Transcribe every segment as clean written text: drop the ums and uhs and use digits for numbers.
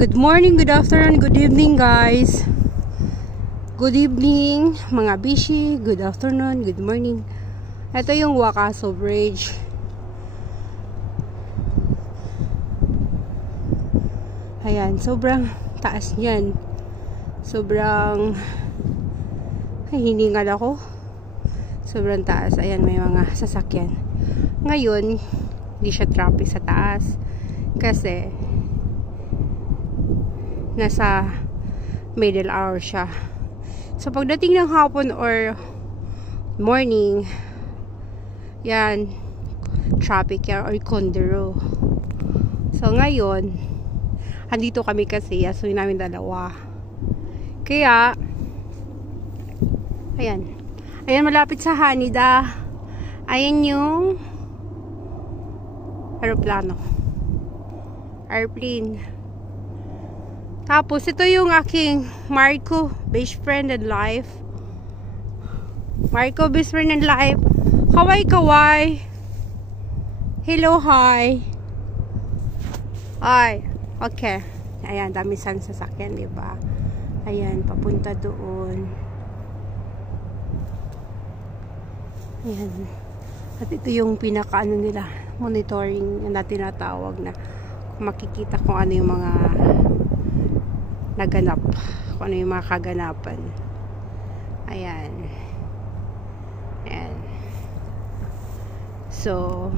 Good morning, good afternoon, good evening guys. Good evening mga bishi, good afternoon, good morning. Ito yung Wakaso Bridge. Ayan, sobrang taas niyan. Sobrang hiningal ako. Sobrang taas. Ayan, may mga sasakyan. Ngayon, hindi siya traffic sa taas. Kasi nasa middle hour siya. So pagdating ng hapon or morning, yan, traffic yan or kondero. So ngayon, andito kami kasi asoy namin dalawa. Kaya ayan malapit sa Hanida. Ayan yung airplane. Tapos, ito yung aking Marco, best friend in life. Marco, best friend in life. Kaway. Hello, hi. Ay, okay. Ayan, dami san sasakyan, diba? Ayan, papunta doon. Ayan. At ito yung pinaka-ano nila, monitoring na tinatawag na makikita kung ano yung mga naganap, kung ano yung mga kaganapan. Ayan. So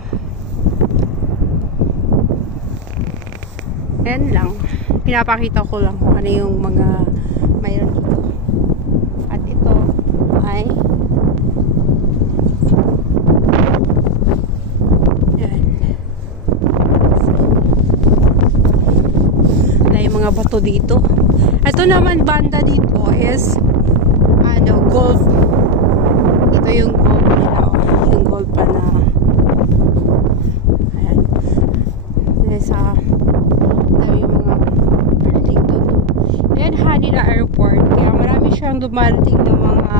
ayan lang, pinapakita ko lang kung ano yung mga mayroon dito. At ito ay ayan, so may mga bato dito. Ito naman banda dito is golf. Ito yung golf nila, yung golf pa na ayan. Nasa dami mga building doon. Ayan, Haneda Airport. Kaya marami siyang dumarating ng mga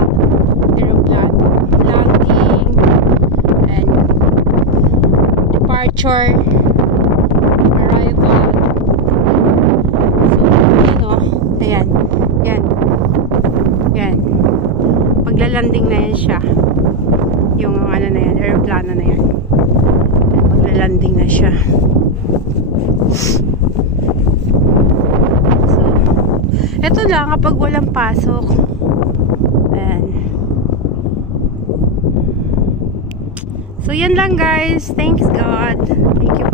aeroplano. Landing and departure, arrival. Yan. Maglalanding na yan siya. Yung ano na yan, aeroplano na yan. Maglalanding na siya. So, eto lang kapag walang pasok. Ayan. So, yan lang guys. Thanks God. Thank you